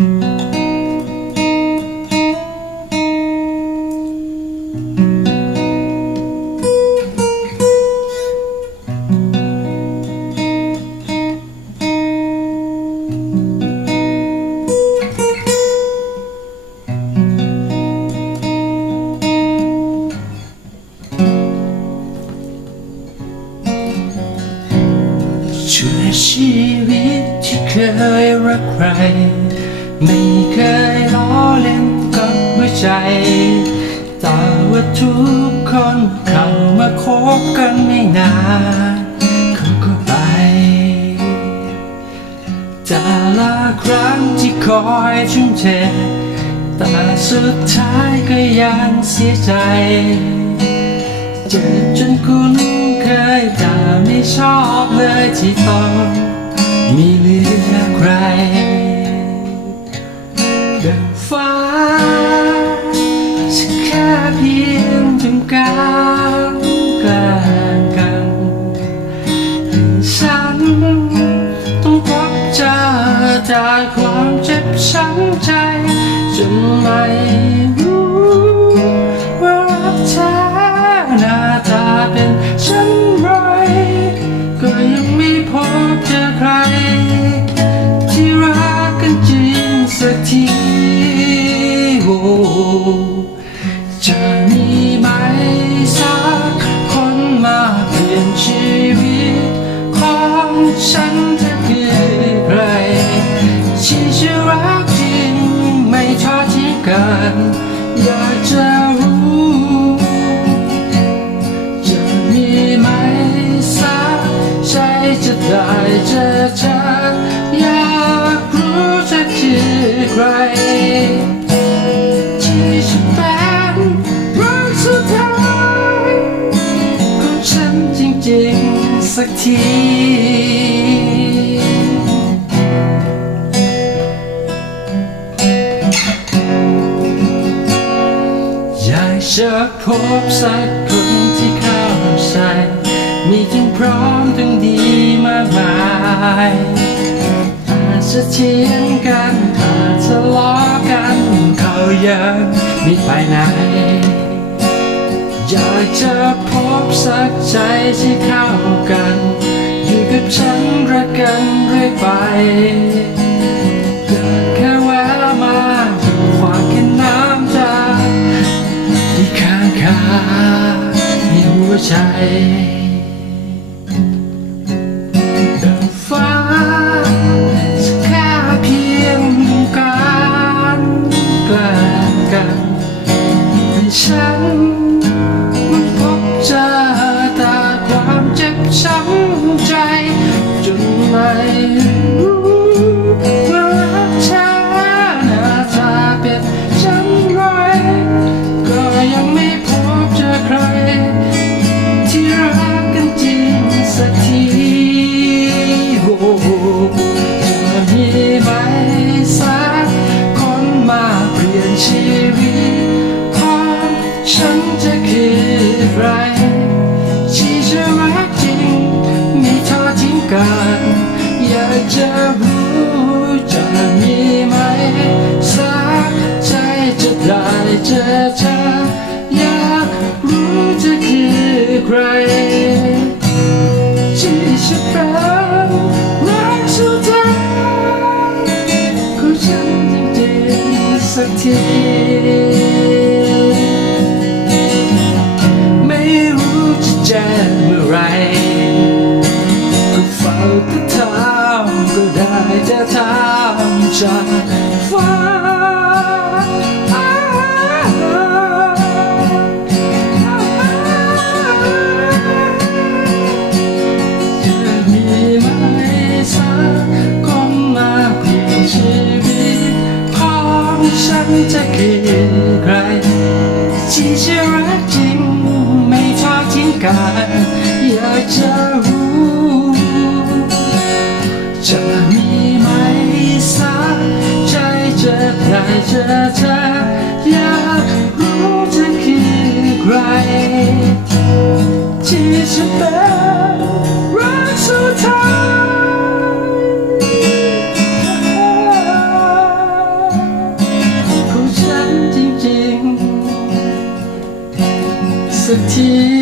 ช่วยชีวิตที่เคยรักใคร ไม่เคยล้อเล่นกับหัวใจ แต่ว่าทุกคนเข้ามาคบกันไม่นานเขาก็ไป แต่ละครั้งที่คอยชุ่มเทแต่สุดท้ายก็ยังเสียใจ เจ็บจนคุ้นเคยแต่ไม่ชอบเลยที่ต้องมีเหลือใคร ดังฟ้าฉันแค่เพียงจำกลางกลางกันฉัน จะมีไหมสักคนมาเปลี่ยนชีวิตของฉันเธอคือใครที่จะรักจริงไม่ทอดทิ้งกันอยากจะรู้จะมีไหมสักใจจะได้เจอเธอ ที่จะเป็นรักสุดท้ายของฉันจริงๆสักทีอยากจะพบสักคนที่เข้าใจมีทั้งพร้อมทั้งดีมากมายอาจจะเถียงกันอาจจะล้อกัน ยังไม่ไปไหน อยากจะพบสักใจที่เข้ากัน อยู่กับฉันรักกันเรื่อยไปแค่แวะมาอยู่ฝากแค่น้ำตาที่ข้างคาในหัวใจ เจอเธออยากรู้จะคือใครที่จะเป็นรักสุดท้ายของฉันจริงๆสักทีไม่รู้จะเจอเมื่อไรก็เฝ้าแต่ทำก็ได้แต่ทำจากฟ้า จะคือใคร ที่จะรักจริงไม่ทอดทิ้งกันอยากจะรู้ จะมีไหมสักใจจะได้เจอเธออยากรู้จะคือใคร ที่จะเป็น สักที